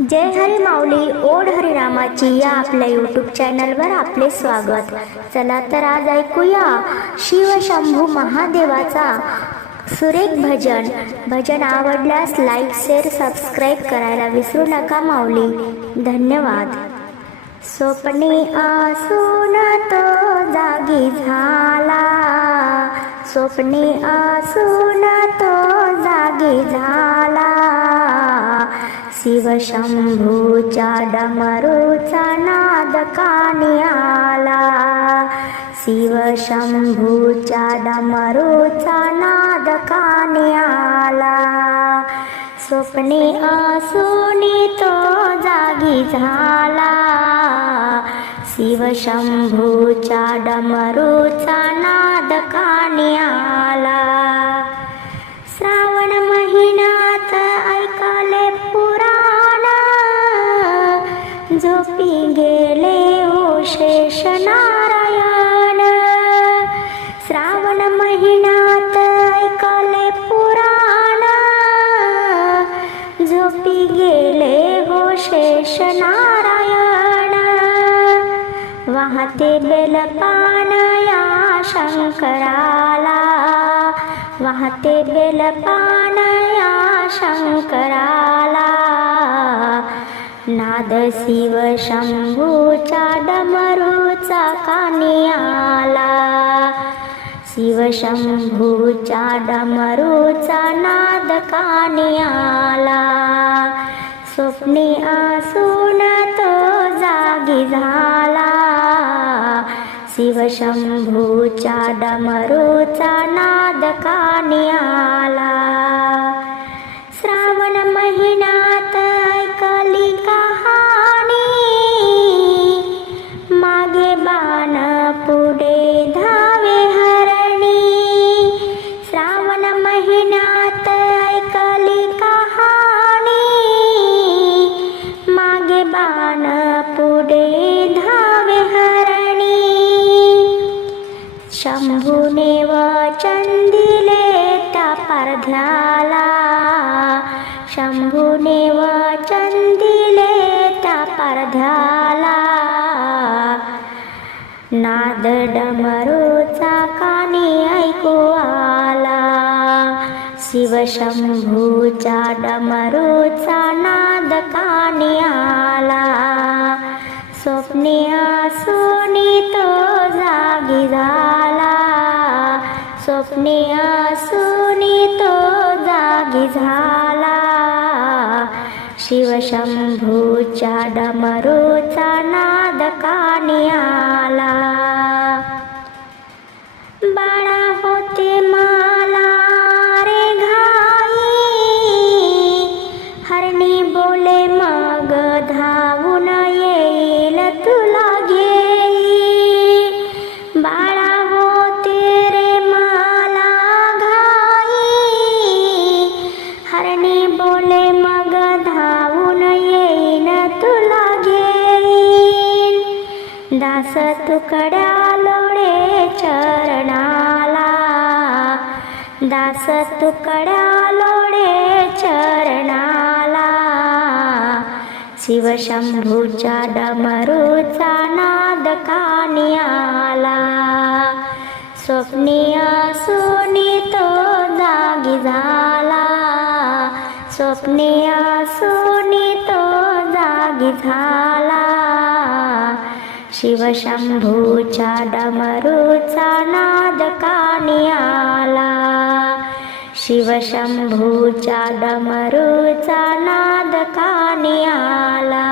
जय हरी माऊली ओढ हरिनामाची या आपल्या यूट्यूब चॅनलवर आपले स्वागत. चला तर आज ऐकूया शिवशंभू महादेवाचा सुरेख भजन. भजन आवडल्यास लाईक शेअर सबस्क्राईब करायला विसरू नका माऊली. धन्यवाद. स्वप्ने असून तो जागी झाला. स्वप्ने असून तो जागी झाला. शिवशंभूच्या डमरूचा नाद कानी आला. शिवशंभूच्या डमरूचा नाद कानी आला. स्वप्ने आसूनी तो जागी झाला. शिवशंभूच्या डमरूचा नाद कानी आला. झोपी गेले ओ शेष नारायण श्रावण महिन्यात ऐकले पुराण. झोपी गेले हो शेष नारायण वाहते बेलपान या शंकराला. वाहते बेलपान या शंकराला. शिव शंभूचा डमरूचा कानी आला शंभूचा डमरूचा नाद कानी आला स्वप्ने आसून तो जागी झाला. शिवशंभूच्या डमरूचा नाद कानी आला ध्याला पारध्याला शंभूने वचन दिले त्या पारध्याला. नाद डमरूचा कानी ऐकू आला. शिवशंभूचा डमरूचा नाद कानी आला. स्वप्ने आसूनी झाला. शिवशंभूच्या डमरूचा नाद कानिया. दास तुकड्या लोळे चरणाला. दास तुकड्या लोळे चरणाला. शिवशंभूच्या डमरूचा नाद कानी आला स्वप्ने तो जागी झाला. स्वप्निया शिवशंभूच्या डमरूचा नाद कानी आला. शिवशंभूच्या डमरूचा नाद कानी आला.